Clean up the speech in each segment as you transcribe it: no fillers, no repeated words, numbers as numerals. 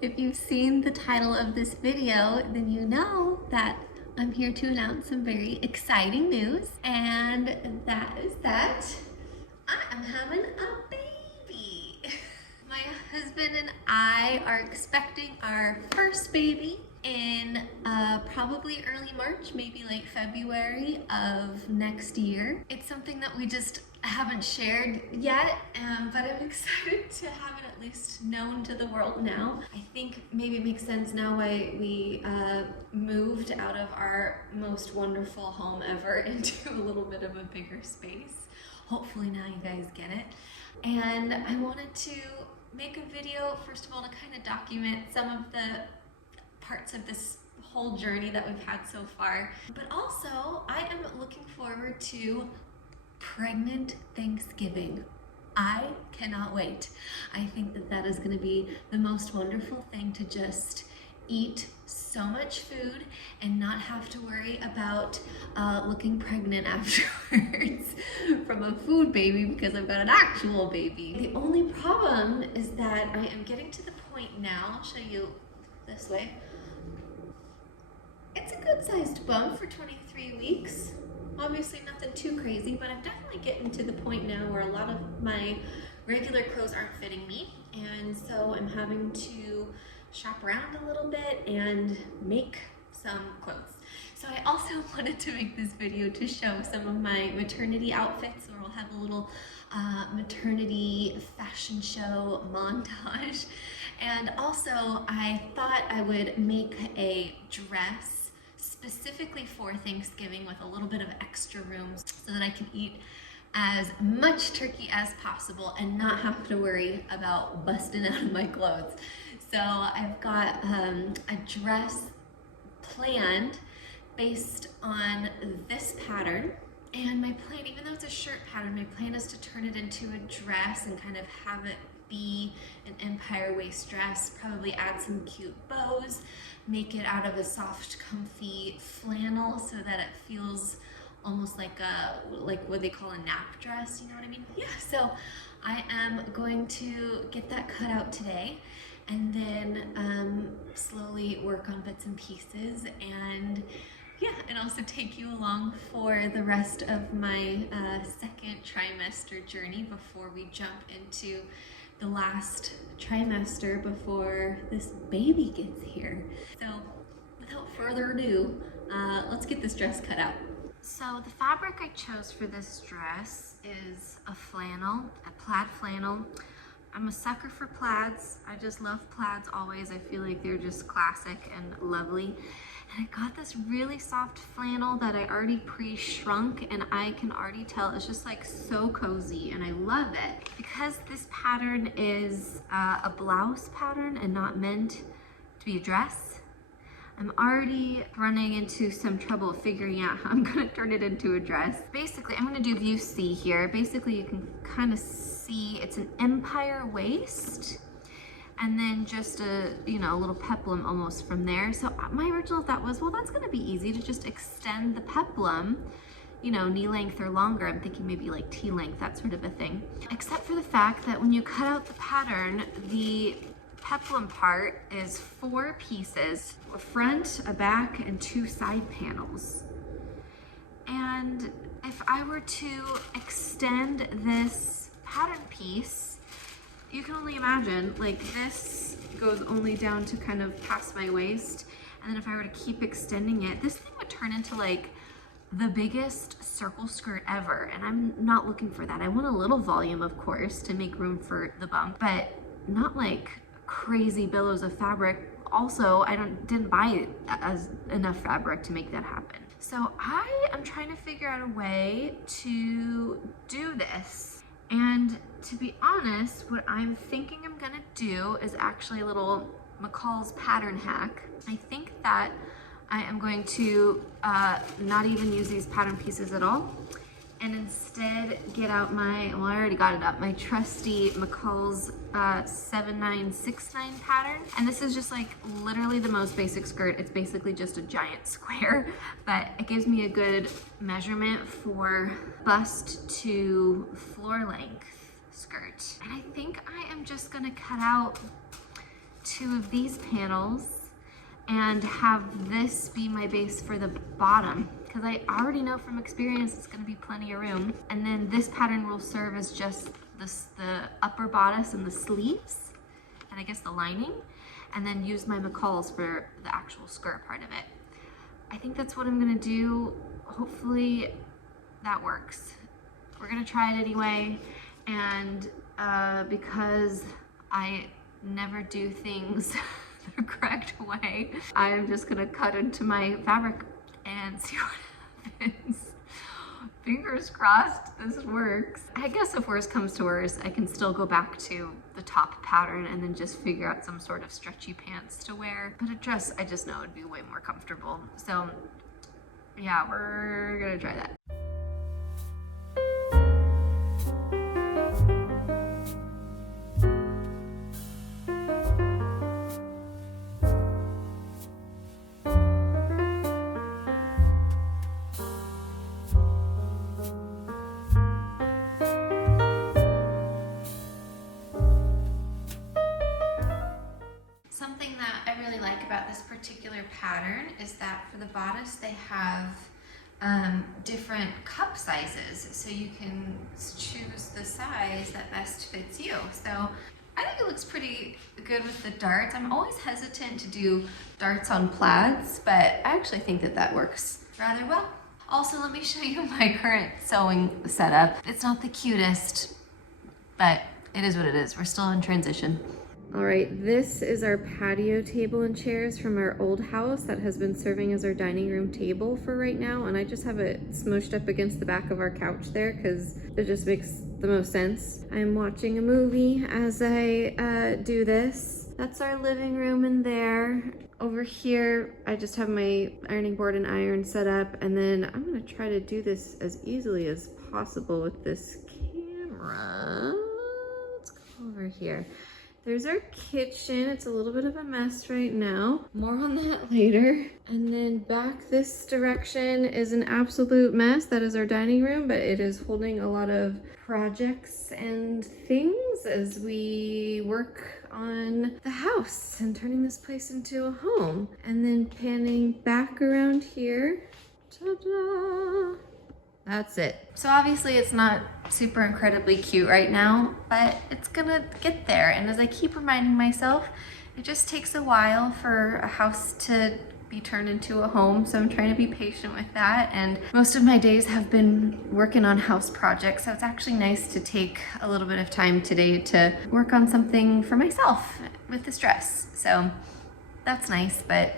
If you've seen the title of this video, then you know that I'm here to announce some very exciting news, and that is that I am having a baby. My husband and I are expecting our first baby in probably early March, maybe late February of next year. It's something that we just haven't shared yet, but I'm excited to have it at least known to the world now. I think maybe it makes sense now why we moved out of our most wonderful home ever into a little bit of a bigger space. Hopefully now you guys get it. And I wanted to make a video, first of all, to kind of document some of the parts of this whole journey that we've had so far. But also, I am looking forward to pregnant Thanksgiving. I cannot wait. I think that that is going to be the most wonderful thing, to just eat so much food and not have to worry about looking pregnant afterwards from a food baby, because I've got an actual baby. The only problem is that I am getting to the point now, I'll show you this way. It's a good sized bump for 23 weeks. Obviously nothing too crazy, but I'm definitely getting to the point now where a lot of my regular clothes aren't fitting me, and so I'm having to shop around a little bit and make some clothes. So I also wanted to make this video to show some of my maternity outfits, where we'll have a little maternity fashion show montage. And also I thought I would make a dress specifically for Thanksgiving with a little bit of extra room, so that I can eat as much turkey as possible and not have to worry about busting out of my clothes. So I've got a dress planned based on this pattern. And my plan, even though it's a shirt pattern, my plan is to turn it into a dress and kind of have it be an empire waist dress, probably add some cute bows, make it out of a soft, comfy flannel so that it feels almost like what they call a nap dress, you know what I mean? Yeah, so I am going to get that cut out today, and then slowly work on bits and pieces, and yeah, and also take you along for the rest of my second trimester journey before we jump into the last trimester before this baby gets here. So without further ado, let's get this dress cut out. So the fabric I chose for this dress is a flannel, a plaid flannel. I'm a sucker for plaids. I just love plaids always. I feel like they're just classic and lovely. And I got this really soft flannel that I already pre-shrunk, and I can already tell it's just like so cozy, and I love it. Because this pattern is a blouse pattern and not meant to be a dress, I'm already running into some trouble figuring out how I'm gonna turn it into a dress. Basically, I'm gonna do view C here. Basically, you can kind of see it's an empire waist, and then just a, you know, a little peplum almost from there. So my original thought was, well, that's gonna be easy to just extend the peplum, you know, knee length or longer. I'm thinking maybe like T length, that sort of a thing. Except for the fact that when you cut out the pattern, the peplum part is 4 pieces, a front, a back, and 2 side panels. And if I were to extend this pattern piece, you can only imagine, like, this goes only down to kind of past my waist. And then if I were to keep extending it, this thing would turn into like the biggest circle skirt ever. And I'm not looking for that. I want a little volume, of course, to make room for the bump, but not like crazy billows of fabric. Also, I didn't buy enough fabric to make that happen. So I am trying to figure out a way to do this. And to be honest, what I'm thinking I'm gonna do is actually a little McCall's pattern hack. I think that I am going to not even use these pattern pieces at all, and instead get out my, well, I already got it up, my trusty McCall's 7969 pattern. And this is just like literally the most basic skirt. It's basically just a giant square, but it gives me a good measurement for bust to floor length skirt. And I think I am just gonna cut out 2 of these panels and have this be my base for the bottom, because I already know from experience it's going to be plenty of room. And then this pattern will serve as just the upper bodice and the sleeves, and I guess the lining, and then use my McCalls for the actual skirt part of it. I think that's what I'm gonna do. Hopefully that works. We're gonna try it anyway, and because I never do things the correct way, I am just gonna cut into my fabric and see what happens. Fingers crossed this works. I guess if worse comes to worse, I can still go back to the top pattern and then just figure out some sort of stretchy pants to wear. But a dress, I just know would be way more comfortable. So yeah, we're gonna try that. Something that I really like about this particular pattern is that for the bodice they have different cup sizes, so you can choose the size that best fits you. So I think it looks pretty good with the darts. I'm always hesitant to do darts on plaids, but I actually think that that works rather well. Also, let me show you my current sewing setup. It's not the cutest, but it is what it is. We're still in transition. All right, this is our patio table and chairs from our old house that has been serving as our dining room table for right now, and I just have it smooshed up against the back of our couch there because it just makes the most sense. I'm watching a movie as I do this. That's our living room in there. Over here, I just have my ironing board and iron set up, and then I'm gonna try to do this as easily as possible with this camera. Let's go over here. There's our kitchen. It's a little bit of a mess right now. More on that later. And then back this direction is an absolute mess. That is our dining room, but it is holding a lot of projects and things as we work on the house and turning this place into a home. And then panning back around here. Ta-da! That's it. So obviously it's not super incredibly cute right now, but it's gonna get there. And as I keep reminding myself, it just takes a while for a house to be turned into a home. So I'm trying to be patient with that. And most of my days have been working on house projects. So it's actually nice to take a little bit of time today to work on something for myself with this dress. So that's nice, but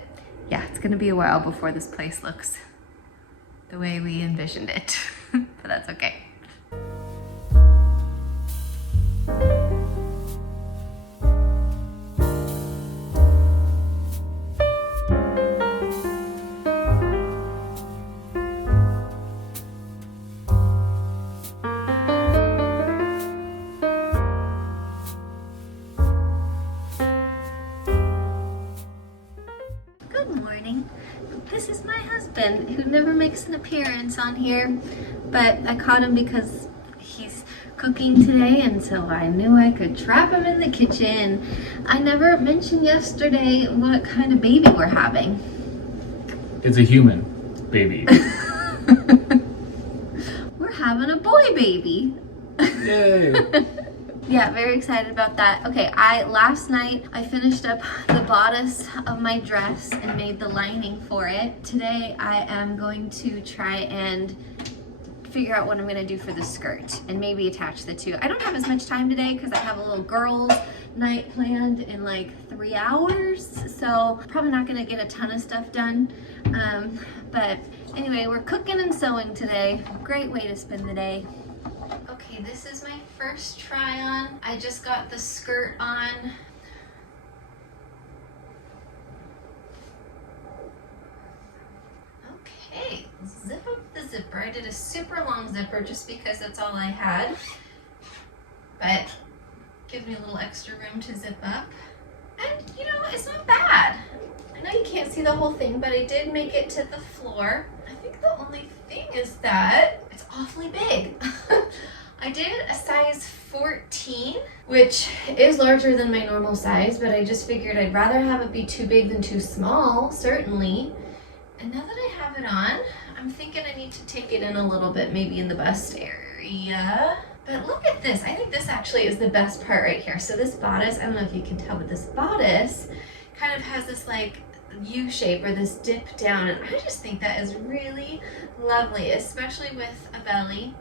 yeah, it's gonna be a while before this place looks the way we envisioned it, but that's okay. Good morning. This is my husband, who never makes an appearance on here, but I caught him because he's cooking today, and so I knew I could trap him in the kitchen. I never mentioned yesterday what kind of baby we're having. It's a human baby. We're having a boy baby. Yay! Yeah, very excited about that. Okay, last night I finished up the bodice of my dress and made the lining for it. Today I am going to try and figure out what I'm gonna do for the skirt and maybe attach the two. I don't have as much time today because I have a little girls' night planned in like 3 hours, so probably not gonna get a ton of stuff done. But anyway, we're cooking and sewing today. Great way to spend the day. Okay, this is my first try on. I just got the skirt on. Okay, zip up the zipper. I did a super long zipper just because that's all I had, but gives me a little extra room to zip up. And you know, it's not bad. I know you can't see the whole thing, but I did make it to the floor. I think the only thing is that it's awfully big. I did a size 14, which is larger than my normal size, but I just figured I'd rather have it be too big than too small, certainly. And now that I have it on, I'm thinking I need to take it in a little bit, maybe in the bust area. But look at this. I think this actually is the best part right here. So this bodice, I don't know if you can tell, but this bodice kind of has this like U shape or this dip down, and I just think that is really lovely, especially with a belly.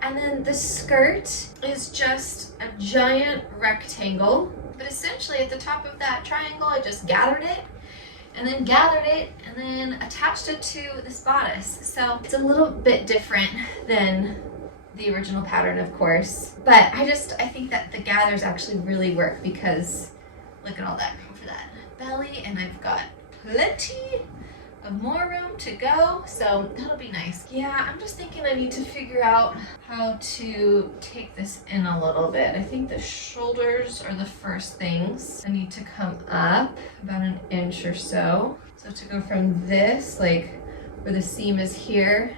And then the skirt is just a giant rectangle, but essentially at the top of that triangle I just gathered it and then attached it to this bodice. So it's a little bit different than the original pattern, of course, but I think that the gathers actually really work because look at all that room for that belly, and I've got plenty of more room to go, so that'll be nice. Yeah, I'm just thinking I need to figure out how to take this in a little bit. I think the shoulders are the first things I need to come up about an inch or so. So to go from this, like where the seam is here,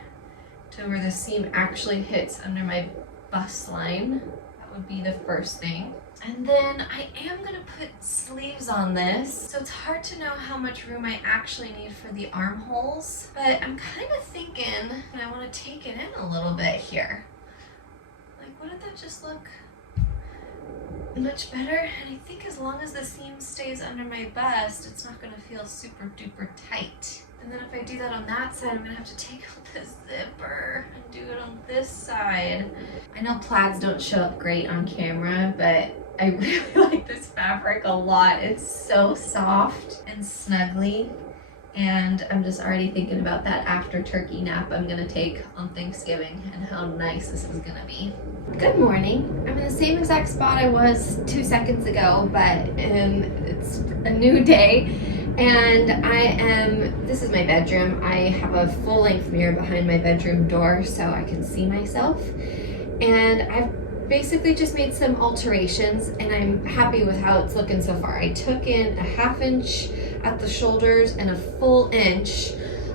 to where the seam actually hits under my bust line. That would be the first thing. And then I am gonna put sleeves on this, so it's hard to know how much room I actually need for the armholes, but I'm kind of thinking that I want to take it in a little bit here. Like, wouldn't that just look much better? And I think as long as the seam stays under my bust, it's not gonna feel super duper tight. And then if I do that on that side, I'm gonna have to take out the zipper and do it on this side. I know plaids don't show up great on camera, but I really like this fabric a lot. It's so soft and snuggly. And I'm just already thinking about that after turkey nap I'm gonna take on Thanksgiving and how nice this is gonna be. Good morning. I'm in the same exact spot I was 2 seconds ago, but it's a new day. And this is my bedroom. I have a full-length mirror behind my bedroom door so I can see myself. And I've basically just made some alterations and I'm happy with how it's looking so far. I took in a 1/2 inch at the shoulders and a full inch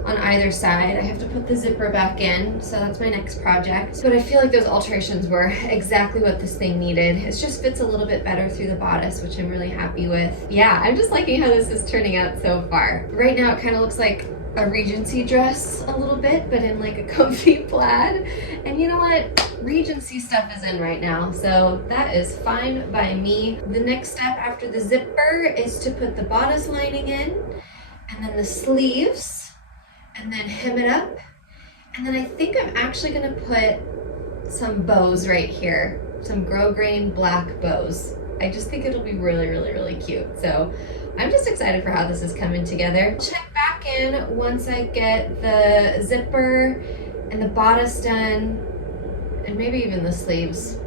on either side. I have to put the zipper back in, so that's my next project. But I feel like those alterations were exactly what this thing needed. It just fits a little bit better through the bodice, which I'm really happy with. Yeah, I'm just liking how this is turning out so far. Right now it kind of looks like a Regency dress a little bit, but in like a comfy plaid. And you know what? Regency stuff is in right now, so that is fine by me. The next step after the zipper is to put the bodice lining in, and then the sleeves, and then hem it up. And then I think I'm actually gonna put some bows right here, some grosgrain black bows. I just think it'll be really, really, really cute. So I'm just excited for how this is coming together. Check back in once I get the zipper and the bodice done, and maybe even the sleeves.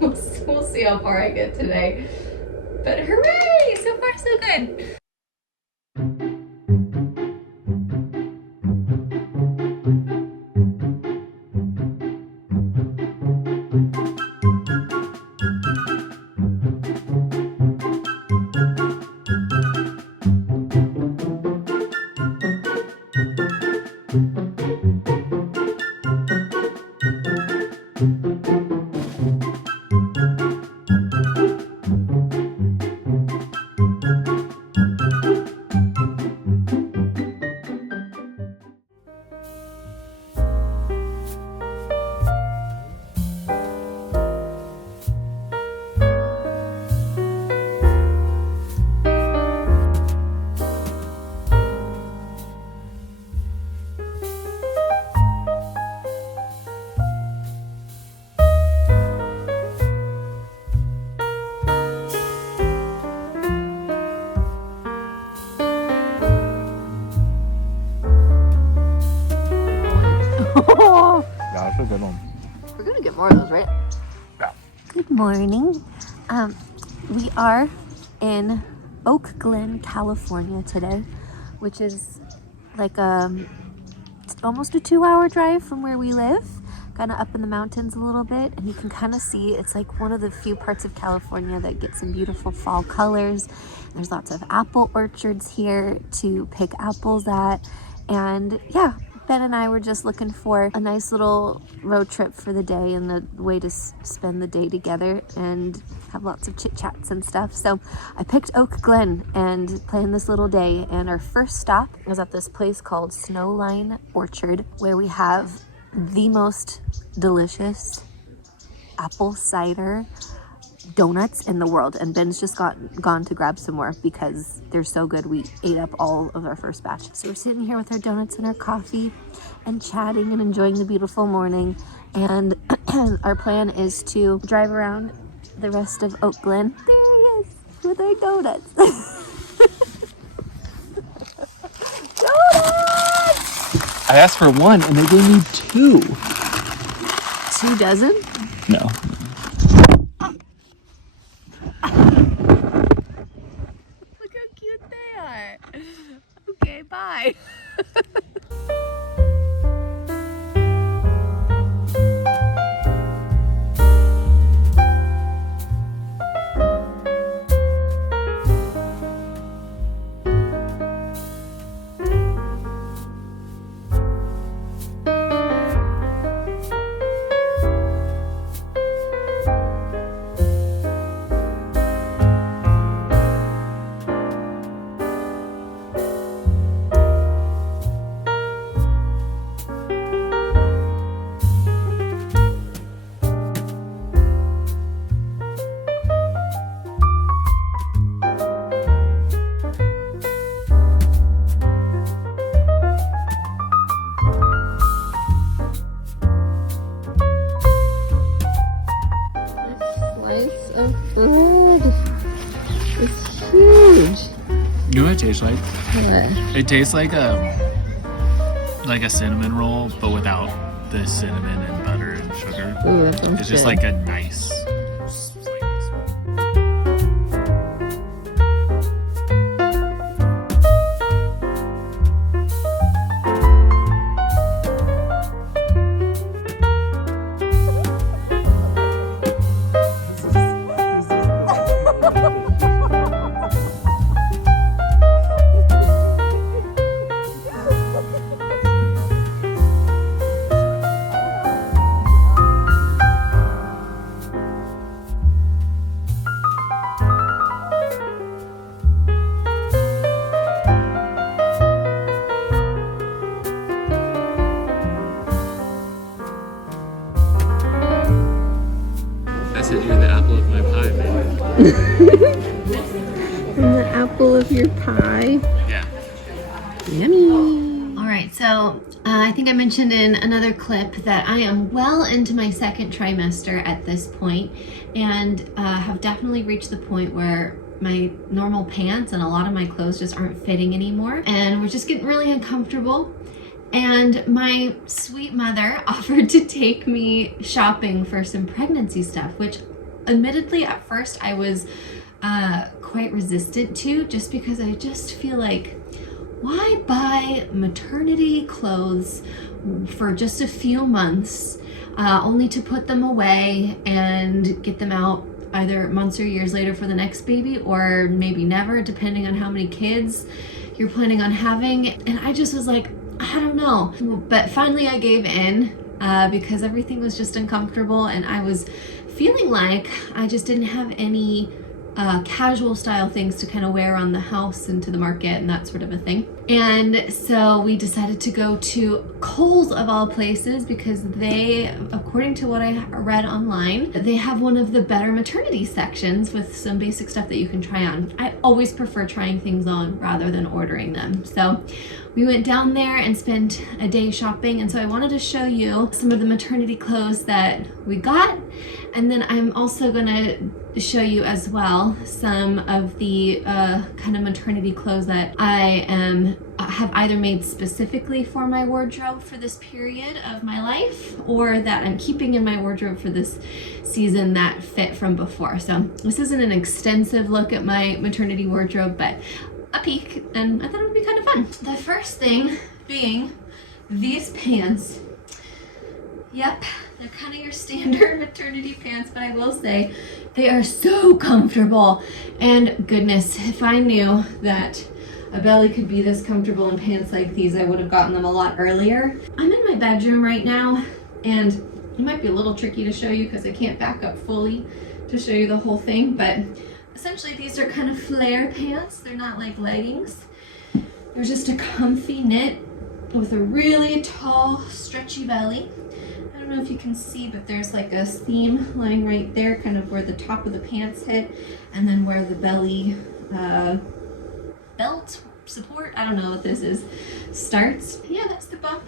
We'll see how far I get today. But hooray! So far so good. We're gonna get more of those, right? Yeah. Good morning. We are in Oak Glen, California today, which is like almost a 2-hour drive from where we live, kind of up in the mountains a little bit, and you can kind of see it's like one of the few parts of California that gets some beautiful fall colors. There's lots of apple orchards here to pick apples at, and yeah, Ben and I were just looking for a nice little road trip for the day and a way to spend the day together and have lots of chit chats and stuff. So I picked Oak Glen and planned this little day. And our first stop was at this place called Snowline Orchard, where we have the most delicious apple cider donuts in the world, and Ben's just gone to grab some more because they're so good. We ate up all of our first batch. So we're sitting here with our donuts and our coffee and chatting and enjoying the beautiful morning, and our plan is to drive around the rest of Oak Glen. There he is with our donuts. Donuts! I asked for one and they gave me 2. 2 dozen? No. Look how cute they are. Okay, bye. It's huge. You know what it tastes like? What? It tastes like a cinnamon roll, but without the cinnamon and butter and sugar. Ooh, that sounds It's just good. like a nice. I said you're the apple of my pie, baby. I'm the apple of your pie. Yeah. Yummy. All right, so I think I mentioned in another clip that I am well into my second trimester at this point, and have definitely reached the point where my normal pants and a lot of my clothes just aren't fitting anymore, and we're just getting really uncomfortable. And my sweet mother offered to take me shopping for some pregnancy stuff, which admittedly at first I was quite resistant to, just because I just feel like, why buy maternity clothes for just a few months only to put them away and get them out either months or years later for the next baby, or maybe never, depending on how many kids you're planning on having. And I just was like, I don't know. But finally I gave in because everything was just uncomfortable, and I was feeling like I just didn't have any casual style things to kind of wear around the house and to the market and that sort of a thing. And so we decided to go to Kohl's of all places, because they, according to what I read online, they have one of the better maternity sections with some basic stuff that you can try on. I always prefer trying things on rather than ordering them. So we went down there and spent a day shopping, and so I wanted to show you some of the maternity clothes that we got, and then I'm also gonna show you as well some of the kind of maternity clothes that I have either made specifically for my wardrobe for this period of my life, or that I'm keeping in my wardrobe for this season that fit from before. So this isn't an extensive look at my maternity wardrobe, but a peek, and I thought it would be kind of fun. The first thing being these pants. Yep, they're kind of your standard maternity pants, but I will say they are so comfortable. And goodness, if I knew that a belly could be this comfortable in pants like these, I would have gotten them a lot earlier. I'm in my bedroom right now, and it might be a little tricky to show you because I can't back up fully to show you the whole thing, but essentially these are kind of flare pants. They're not like leggings. They're just a comfy knit with a really tall, stretchy belly. I don't know if you can see, but there's like a seam line right there, kind of where the top of the pants hit, and then where the belly belt support, I don't know what this is, starts. Yeah, that's the bump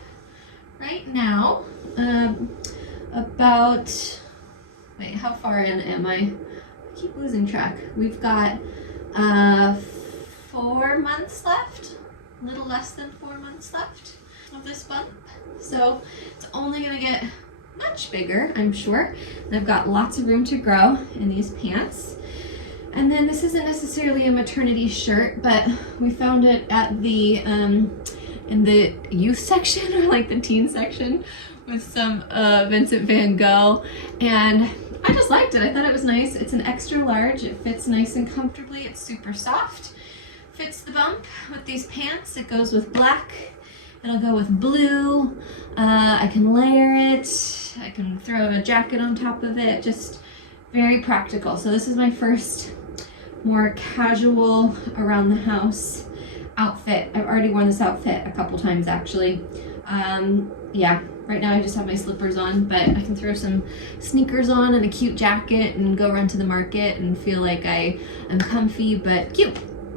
right now. About, wait, how far in am I? I keep losing track. We've got 4 months left, a little less than 4 months left of this bump. So it's only gonna get much bigger, I'm sure. And I've got lots of room to grow in these pants. And then this isn't necessarily a maternity shirt, but we found it at the in the youth section, or like the teen section, with some Vincent van Gogh, and I just liked it. I thought it was nice. It's an extra large. It fits nice and comfortably. It's super soft. Fits the bump with these pants. It goes with black. It'll go with blue. I can layer it. I can throw a jacket on top of it. Just very practical. So this is my first more casual around the house outfit. I've already worn this outfit a couple times actually. Yeah, right now I just have my slippers on, but I can throw some sneakers on and a cute jacket and go run to the market and feel like I am comfy but cute.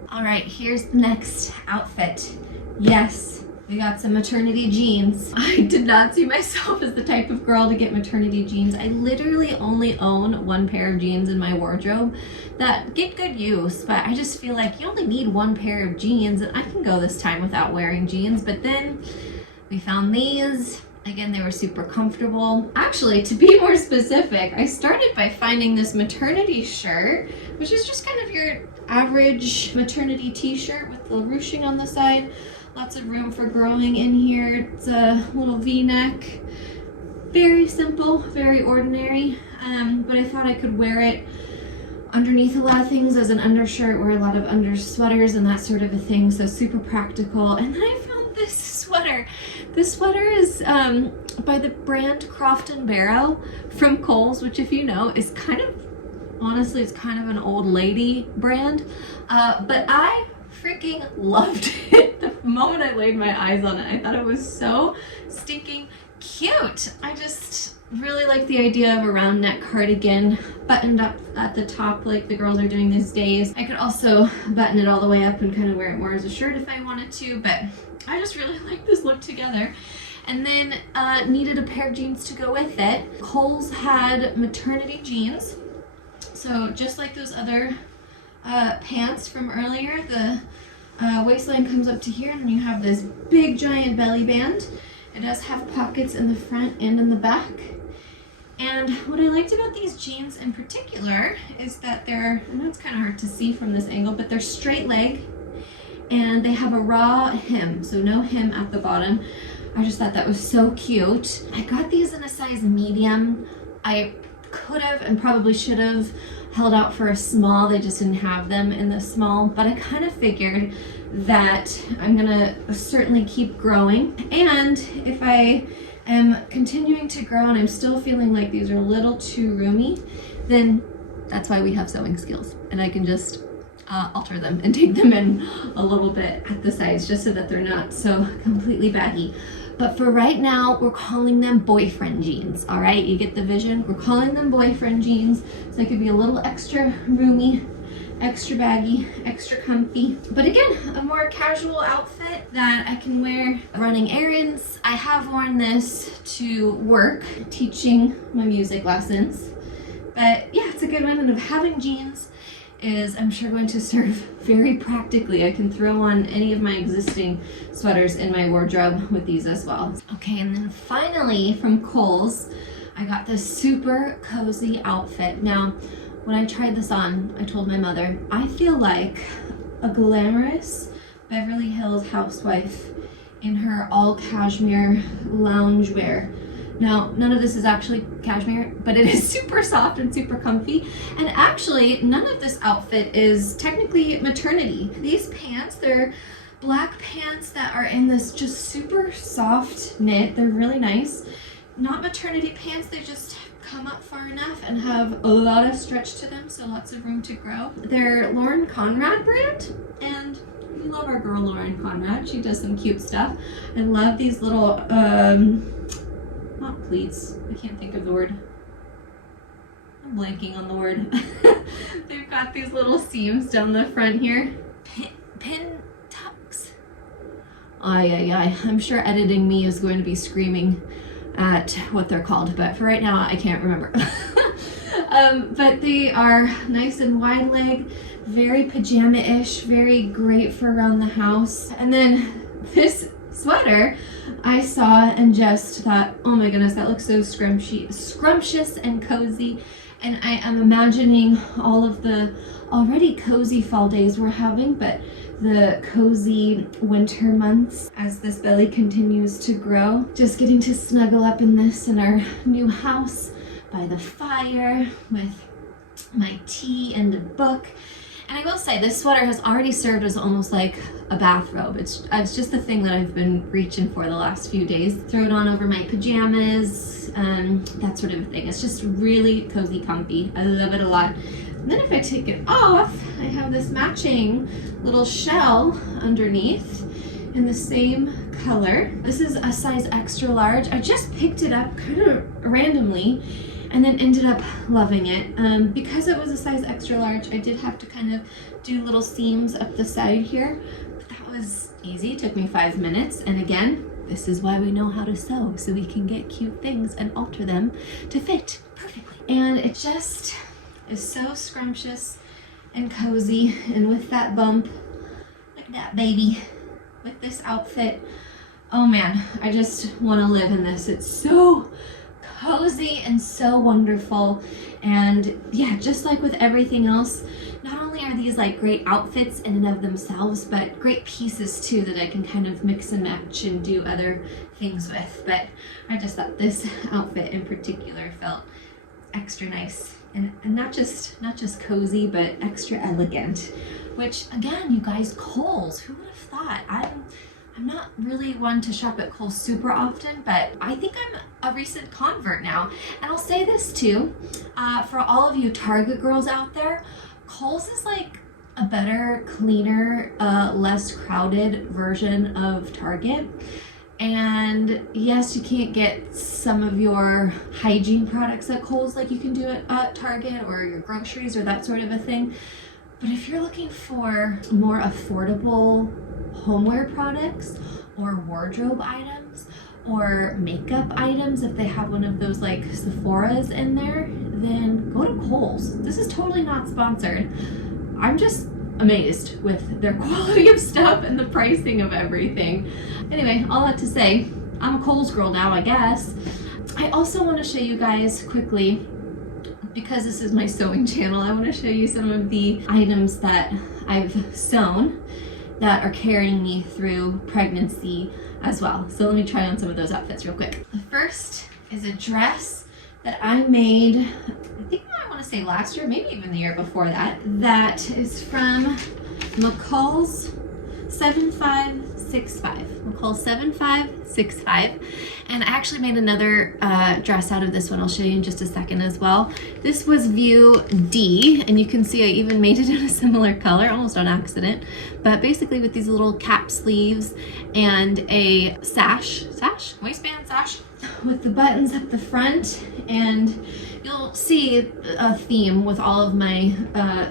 All right, here's the next outfit. Yes, we got some maternity jeans. I did not see myself as the type of girl to get maternity jeans. I literally only own 1 pair of jeans in my wardrobe that get good use, but I just feel like you only need 1 pair of jeans, and I can go this time without wearing jeans. But then we found these. Again, they were super comfortable. Actually, to be more specific, I started by finding this maternity shirt, which is just kind of your average maternity t-shirt with the ruching on the side. Lots of room for growing in here. It's a little v-neck. Very simple, very ordinary, but I thought I could wear it underneath a lot of things as an undershirt, wear a lot of under sweaters and that sort of a thing, so super practical. And then I found this sweater. This sweater is by the brand Croft & Barrow from Kohl's, which, if you know, is kind of, honestly, it's kind of an old lady brand, but I freaking loved it. The moment I laid my eyes on it, I thought it was so stinking cute. I just really like the idea of a round neck cardigan buttoned up at the top like the girls are doing these days. I could also button it all the way up and kind of wear it more as a shirt if I wanted to, but I just really like this look together. And then needed a pair of jeans to go with it. Kohl's had maternity jeans. So just like those other pants from earlier, the waistline comes up to here, and you have this big giant belly band. It does have pockets in the front and in the back. And what I liked about these jeans in particular is that they're, I know it's kind of hard to see from this angle, but they're straight leg and they have a raw hem, so no hem at the bottom. I just thought that was so cute. I got these in a size medium. I could have and probably should have held out for a small. They just didn't have them in the small, but I kind of figured that I'm gonna certainly keep growing, and if I am continuing to grow and I'm still feeling like these are a little too roomy, then that's why we have sewing skills, and I can just alter them and take them in a little bit at the size just so that they're not so completely baggy. But for right now, we're calling them boyfriend jeans, all right? You get the vision? We're calling them boyfriend jeans, so they could be a little extra roomy, extra baggy, extra comfy. But again, a more casual outfit that I can wear running errands. I have worn this to work, teaching my music lessons. But yeah, it's a good one, and of having jeans is, I'm sure, going to serve very practically. I can throw on any of my existing sweaters in my wardrobe with these as well. Okay, and then finally from Kohl's, I got this super cozy outfit. Now, when I tried this on, I told my mother, I feel like a glamorous Beverly Hills housewife in her all cashmere loungewear. Now, none of this is actually cashmere, but it is super soft and super comfy. And actually, none of this outfit is technically maternity. These pants, they're black pants that are in this just super soft knit. They're really nice. Not maternity pants, they just come up far enough and have a lot of stretch to them, so lots of room to grow. They're Lauren Conrad brand, and we love our girl Lauren Conrad. She does some cute stuff. I love these little, not pleats, I can't think of the word. I'm blanking on the word. They've got these little seams down the front here. Pin tucks. Ay. I'm sure editing me is going to be screaming at what they're called, but for right now I can't remember. But they are nice and wide leg, very pajama-ish, very great for around the house. And then this sweater I saw and just thought, oh my goodness, that looks so scrumptious and cozy. And I am imagining all of the already cozy fall days we're having, but the cozy winter months as this belly continues to grow. Just getting to snuggle up in this in our new house by the fire with my tea and a book. And I will say, this sweater has already served as almost like a bathrobe. It's just the thing that I've been reaching for the last few days. Throw it on over my pajamas, that sort of thing. It's just really cozy, comfy. I love it a lot. And then if I take it off, I have this matching little shell underneath in the same color. This is a size extra large. I just picked it up kind of randomly and then ended up loving it. Because it was a size extra large, I did have to kind of do little seams up the side here, but that was easy. It took me 5 minutes. And again, this is why we know how to sew, so we can get cute things and alter them to fit perfectly. And it just is so scrumptious and cozy. And with that bump, look at that baby, with this outfit, oh man, I just want to live in this. It's so cozy and so wonderful. And yeah, just like with everything else, not only are these like great outfits in and of themselves, but great pieces too that I can kind of mix and match and do other things with. But I just thought this outfit in particular felt extra nice and not just cozy, but extra elegant. Which again, you guys, Kohl's, who would have thought? I'm not really one to shop at Kohl's super often, but I think I'm a recent convert now. And I'll say this too, for all of you Target girls out there, Kohl's is like a better, cleaner, less crowded version of Target. And yes, you can't get some of your hygiene products at Kohl's like you can do at Target, or your groceries or that sort of a thing. But if you're looking for more affordable homeware products or wardrobe items or makeup items, if they have one of those like Sephora's in there, then go to Kohl's. This is totally not sponsored. I'm just amazed with their quality of stuff and the pricing of everything. Anyway, all that to say, I'm a Kohl's girl now, I guess. I also want to show you guys quickly, because this is my sewing channel, I want to show you some of the items that I've sewn that are carrying me through pregnancy as well. So let me try on some of those outfits real quick. The first is a dress that I made, I think I want to say last year, maybe even the year before that. That is from McCall's 7565. McCall's 7565. And I actually made another dress out of this one. I'll show you in just a second as well. This was view D, and you can see I even made it in a similar color, almost on accident. But basically with these little cap sleeves and a waistband sash with the buttons at the front. And you'll see a theme with all of my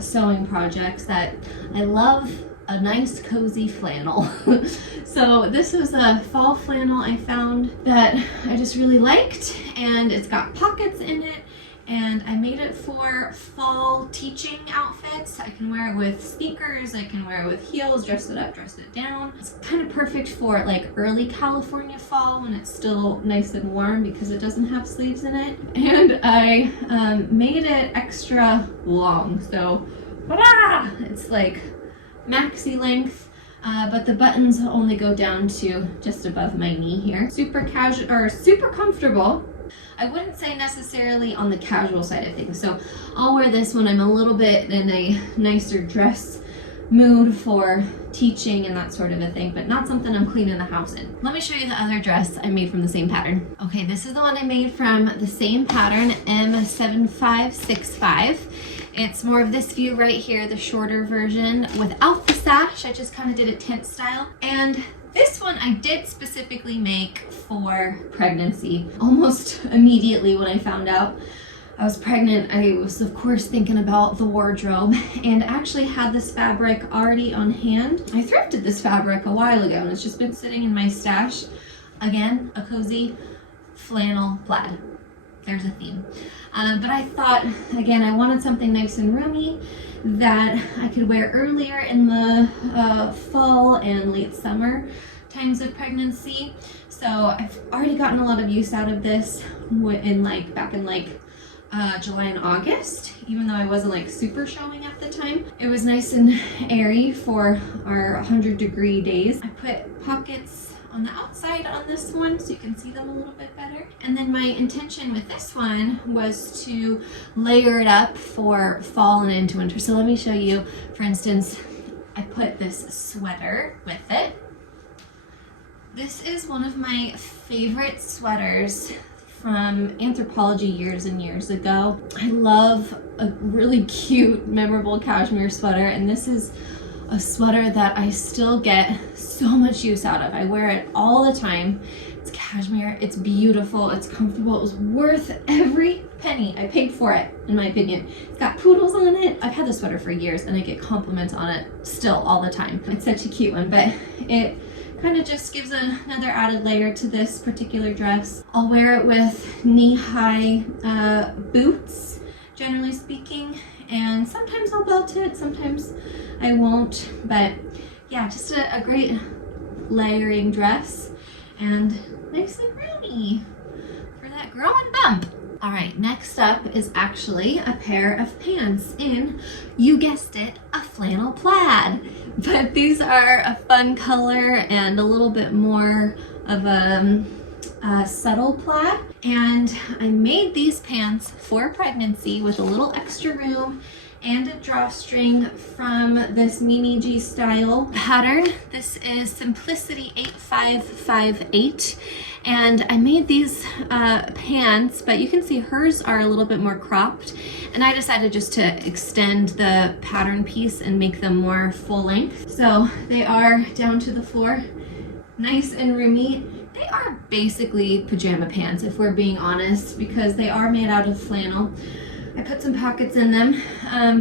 sewing projects that I love a nice cozy flannel. So this was a fall flannel I found that I just really liked, and it's got pockets in it, and I made it for fall teaching outfits. I can wear it with sneakers, I can wear it with heels, dress it up, dress it down. It's kind of perfect for like early California fall when it's still nice and warm because it doesn't have sleeves in it. And I made it extra long, so it's like maxi length, but the buttons only go down to just above my knee here. Super casual, or super comfortable, I wouldn't say necessarily on the casual side of things. So I'll wear this when I'm a little bit in a nicer dress mood for teaching and that sort of a thing, but not something I'm cleaning the house in. Let me show you the other dress I made from the same pattern. Okay, this is the one I made from the same pattern, M7565. It's more of this view right here, the shorter version without the sash. I just kind of did a tent style. And this one I did specifically make for pregnancy. Almost immediately when I found out I was pregnant, I was of course thinking about the wardrobe and actually had this fabric already on hand. I thrifted this fabric a while ago and it's just been sitting in my stash. Again, a cozy flannel plaid. There's a theme. But I thought, again, I wanted something nice and roomy that I could wear earlier in the fall and late summer times of pregnancy. So I've already gotten a lot of use out of this back in July and August, even though I wasn't like super showing at the time. It was nice and airy for our 100-degree days. I put pockets on the outside on this one so you can see them a little bit better. And then my intention with this one was to layer it up for fall and into winter. So let me show you, for instance, I put this sweater with it. This is one of my favorite sweaters from Anthropologie years and years ago. I love a really cute, memorable cashmere sweater, and this is a sweater that I still get so much use out of. I wear it all the time. It's cashmere, it's beautiful, it's comfortable. It was worth every penny I paid for it, in my opinion. It's got poodles on it. I've had this sweater for years and I get compliments on it still all the time. It's such a cute one, but it kind of just gives another added layer to this particular dress. I'll wear it with knee-high boots, generally speaking, and sometimes I'll belt it, sometimes I won't, but yeah, just a great layering dress and nice and roomy for that growing bump. All right, next up is actually a pair of pants in, you guessed it, a flannel plaid. But these are a fun color and a little bit more of a subtle plaid. And I made these pants for pregnancy with a little extra room and a drawstring from this Mimi G style pattern. This is Simplicity 8558. And I made these pants, but you can see hers are a little bit more cropped. And I decided just to extend the pattern piece and make them more full length. So they are down to the floor, nice and roomy. They are basically pajama pants, if we're being honest, because they are made out of flannel. I put some pockets in them,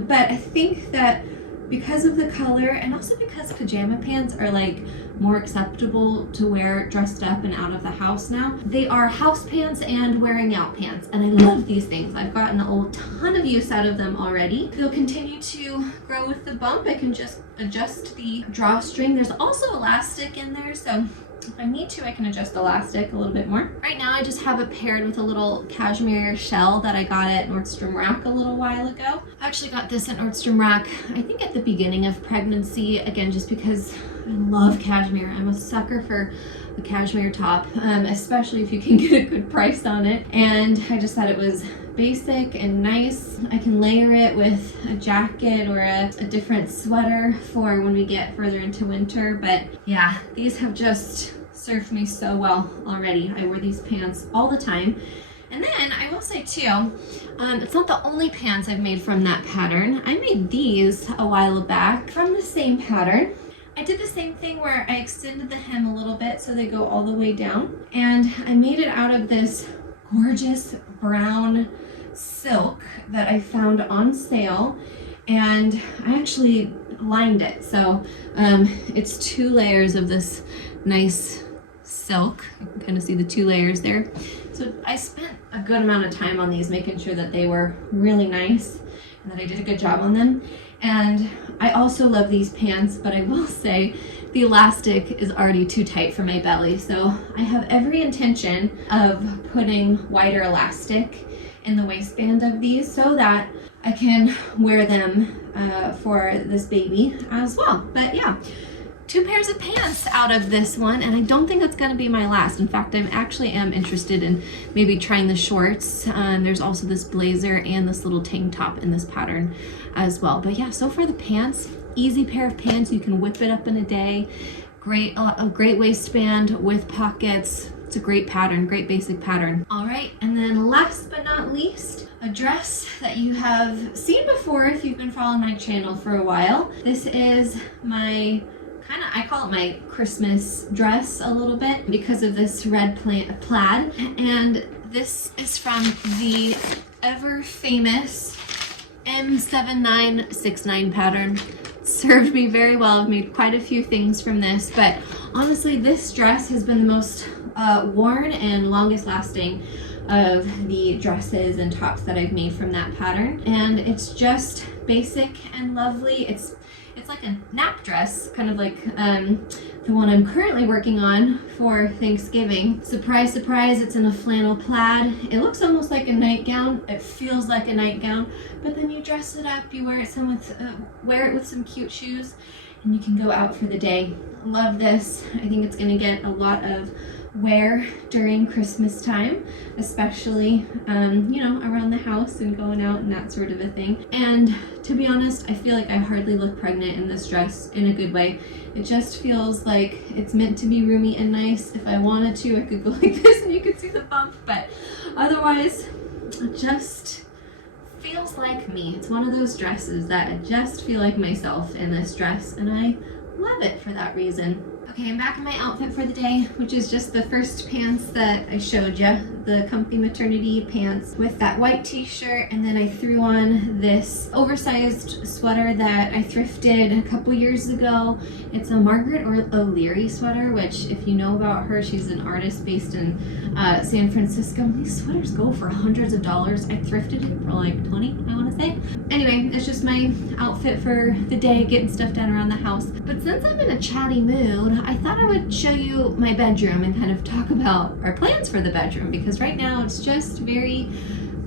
but I think that because of the color and also because pajama pants are like more acceptable to wear dressed up and out of the house now, they are house pants and wearing out pants, and I love these things. I've gotten a ton of use out of them already. They'll continue to grow with the bump. I can just adjust the drawstring. There's also elastic in there, so if I need to, I can adjust the elastic a little bit more. Right now, I just have it paired with a little cashmere shell that I got at Nordstrom Rack a little while ago. I actually got this at Nordstrom Rack, I think at the beginning of pregnancy, again, just because I love cashmere. I'm a sucker for a cashmere top, especially if you can get a good price on it. And I just thought it was basic and nice. I can layer it with a jacket or a different sweater for when we get further into winter. But yeah, these have just served me so well already. I wear these pants all the time. And then I will say too, it's not the only pants I've made from that pattern. I made these a while back from the same pattern. I did the same thing where I extended the hem a little bit so they go all the way down. And I made it out of this gorgeous brown silk that I found on sale, and I actually lined it. So it's 2 layers of this nice silk. You can kind of see the 2 layers there. So I spent a good amount of time on these, making sure that they were really nice and that I did a good job on them. And I also love these pants, but I will say the elastic is already too tight for my belly. So I have every intention of putting wider elastic in the waistband of these so that I can wear them for this baby as well. But yeah, 2 pairs of pants out of this one, and I don't think it's gonna be my last. In fact, I actually am interested in maybe trying the shorts. There's also this blazer and this little tank top in this pattern as well. But yeah, so for the pants, easy pair of pants. You can whip it up in a day. Great, a great waistband with pockets. It's a great pattern, great basic pattern. All right, and then last but not least, a dress that you have seen before if you've been following my channel for a while. This is my I call it my Christmas dress a little bit because of this red plaid. And this is from the ever famous M7969 pattern. Served me very well. I've made quite a few things from this, but honestly, this dress has been the most worn and longest lasting of the dresses and tops that I've made from that pattern. And it's just basic and lovely. It's like a nap dress, kind of like the one I'm currently working on for Thanksgiving. Surprise, surprise, it's in a flannel plaid. It looks almost like a nightgown. It feels like a nightgown, but then you dress it up, you wear it with some cute shoes, and you can go out for the day. Love this. I think it's gonna get a lot of wear during Christmas time, especially you know, around the house and going out and that sort of a thing. And to be honest, I feel like I hardly look pregnant in this dress in a good way. It just feels like it's meant to be roomy and nice. If I wanted to, I could go like this and you could see the bump, but otherwise it just feels like me. It's one of those dresses that I just feel like myself in this dress, and I love it for that reason. Okay, I'm back in my outfit for the day, which is just the first pants that I showed you, the comfy maternity pants with that white t-shirt, and then I threw on this oversized sweater that I thrifted a couple years ago. It's a Margaret O'Leary sweater, which if you know about her, she's an artist based in San Francisco. These sweaters go for hundreds of dollars. I thrifted it for like 20, I want to say. Anyway, it's just my outfit for the day, getting stuff done around the house. But since I'm in a chatty mood, I thought I would show you my bedroom and kind of talk about our plans for the bedroom, because right now it's just very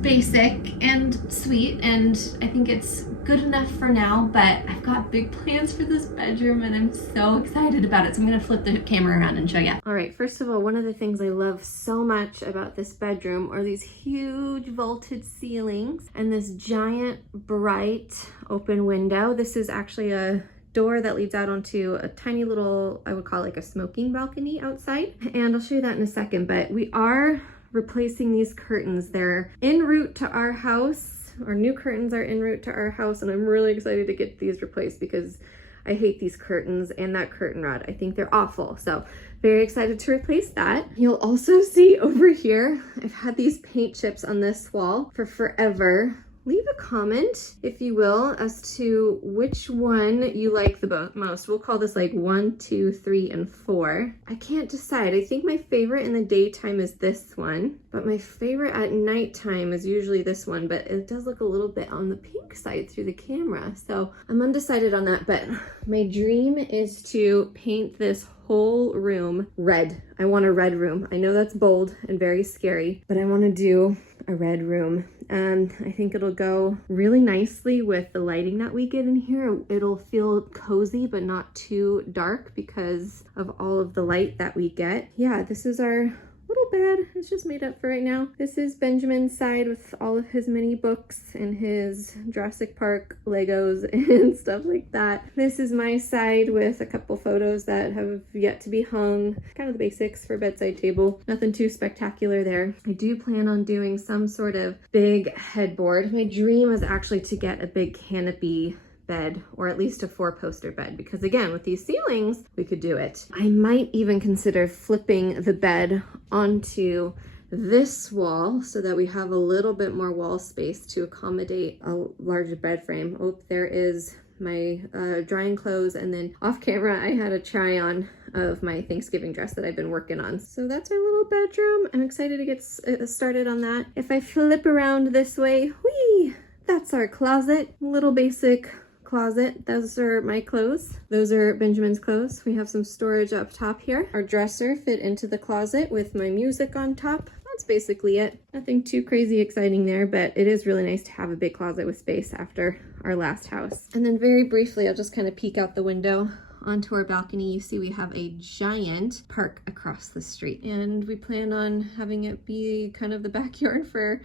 basic and sweet, and I think it's good enough for now, but I've got big plans for this bedroom and I'm so excited about it. So I'm gonna flip the camera around and show you. All right, first of all, one of the things I love so much about this bedroom are these huge vaulted ceilings and this giant bright open window. This is actually a door that leads out onto a tiny little, I would call it like a smoking balcony outside. And I'll show you that in a second, but we are replacing these curtains. They're en route to our house. Our new curtains are en route to our house, and I'm really excited to get these replaced because I hate these curtains and that curtain rod. I think they're awful. So very excited to replace that. You'll also see over here, I've had these paint chips on this wall for forever. Leave a comment, if you will, as to which one you like the most. We'll call this like 1, 2, 3, and 4. I can't decide. I think my favorite in the daytime is this one, but my favorite at nighttime is usually this one, but it does look a little bit on the pink side through the camera. So I'm undecided on that, but my dream is to paint this whole room red. I want a red room. I know that's bold and very scary, but I want to do a red room. And I think it'll go really nicely with the lighting that we get in here. It'll feel cozy, but not too dark because of all of the light that we get. Yeah, this is our little bed. It's just made up for right now. This is Benjamin's side with all of his mini books and his Jurassic Park Legos and stuff like that. This is my side with a couple photos that have yet to be hung. Kind of the basics for bedside table. Nothing too spectacular there. I do plan on doing some sort of big headboard. My dream is actually to get a big canopy bed, or at least a 4-poster bed, because again, with these ceilings, we could do it. I might even consider flipping the bed onto this wall so that we have a little bit more wall space to accommodate a larger bed frame. Oh, there is my drying clothes, and then off camera I had a try on of my Thanksgiving dress that I've been working on. So that's our little bedroom. I'm excited to get started on that. If I flip around this way, whee, that's our closet. Little basic closet. Those are my clothes. Those are Benjamin's clothes. We have some storage up top here. Our dresser fit into the closet with my music on top. That's basically it. Nothing too crazy exciting there, but it is really nice to have a big closet with space after our last house. And then very briefly, I'll just kind of peek out the window onto our balcony, you see we have a giant park across the street. And we plan on having it be kind of the backyard for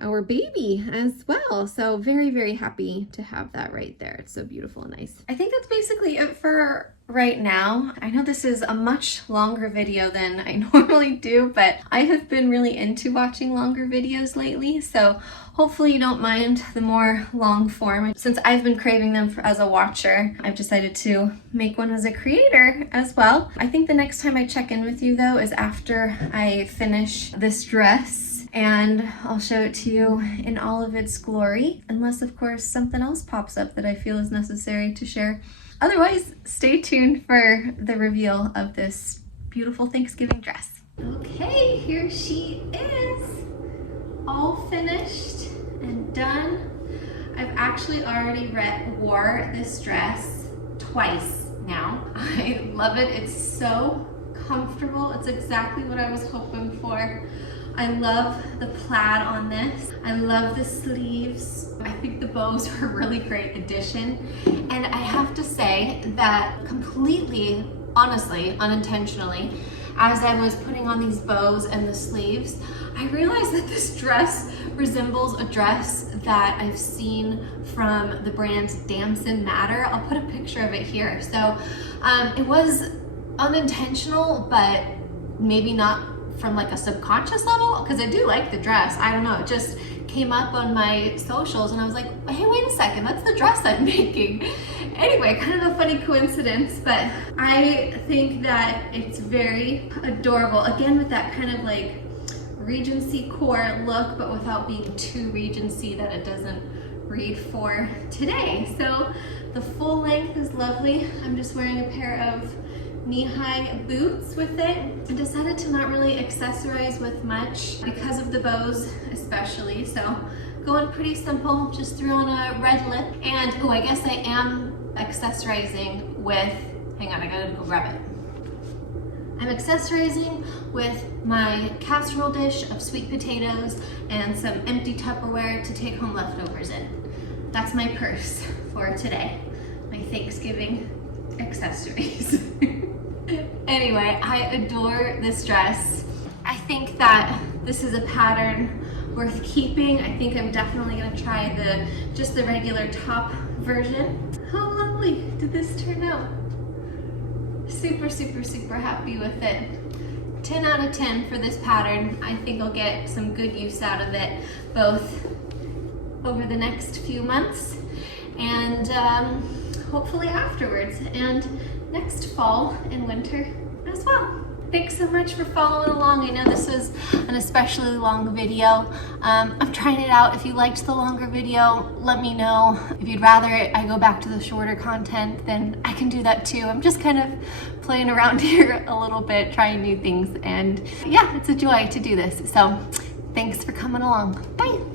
our baby as well. So very, very happy to have that right there. It's so beautiful and nice. I think that's basically it for right now. I know this is a much longer video than I normally do, but I have been really into watching longer videos lately. So hopefully you don't mind the more long form. Since I've been craving them as a watcher, I've decided to make one as a creator as well. I think the next time I check in with you though is after I finish this dress, and I'll show it to you in all of its glory, unless of course something else pops up that I feel is necessary to share. Otherwise, stay tuned for the reveal of this beautiful Thanksgiving dress. Okay, here she is, all finished and done. I've actually already wore this dress twice now. I love it, it's so comfortable. It's exactly what I was hoping for. I love the plaid on this. I love the sleeves. I think the bows are a really great addition. And I have to say that completely, honestly, unintentionally, as I was putting on these bows and the sleeves, I realized that this dress resembles a dress that I've seen from the brand Damson Matter. I'll put a picture of it here. So it was unintentional, but maybe not from like a subconscious level, because I do like the dress. I don't know, it just came up on my socials and I was like, hey, wait a second, that's the dress I'm making. Anyway, kind of a funny coincidence, but I think that it's very adorable. Again, with that kind of like Regency core look, but without being too Regency that it doesn't read for today. So the full length is lovely. I'm just wearing a pair of knee-high boots with it. I decided to not really accessorize with much because of the bows especially, so going pretty simple. Just threw on a red lip, and oh, I guess I am accessorizing with, hang on, I gotta go grab it. I'm accessorizing with my casserole dish of sweet potatoes and some empty Tupperware to take home leftovers in. That's my purse for today, my Thanksgiving accessories. Anyway, I adore this dress. I think that this is a pattern worth keeping. I think I'm definitely gonna try just the regular top version. How lovely did this turn out? Super, super, super happy with it. 10 out of 10 for this pattern. I think I'll get some good use out of it, both over the next few months and hopefully afterwards, and next fall and winter as well. Thanks so much for following along. I know this was an especially long video. I'm trying it out. If you liked the longer video, let me know. If you'd rather I go back to the shorter content, then I can do that too. I'm just kind of playing around here a little bit, trying new things, and yeah, it's a joy to do this. So thanks for coming along. Bye.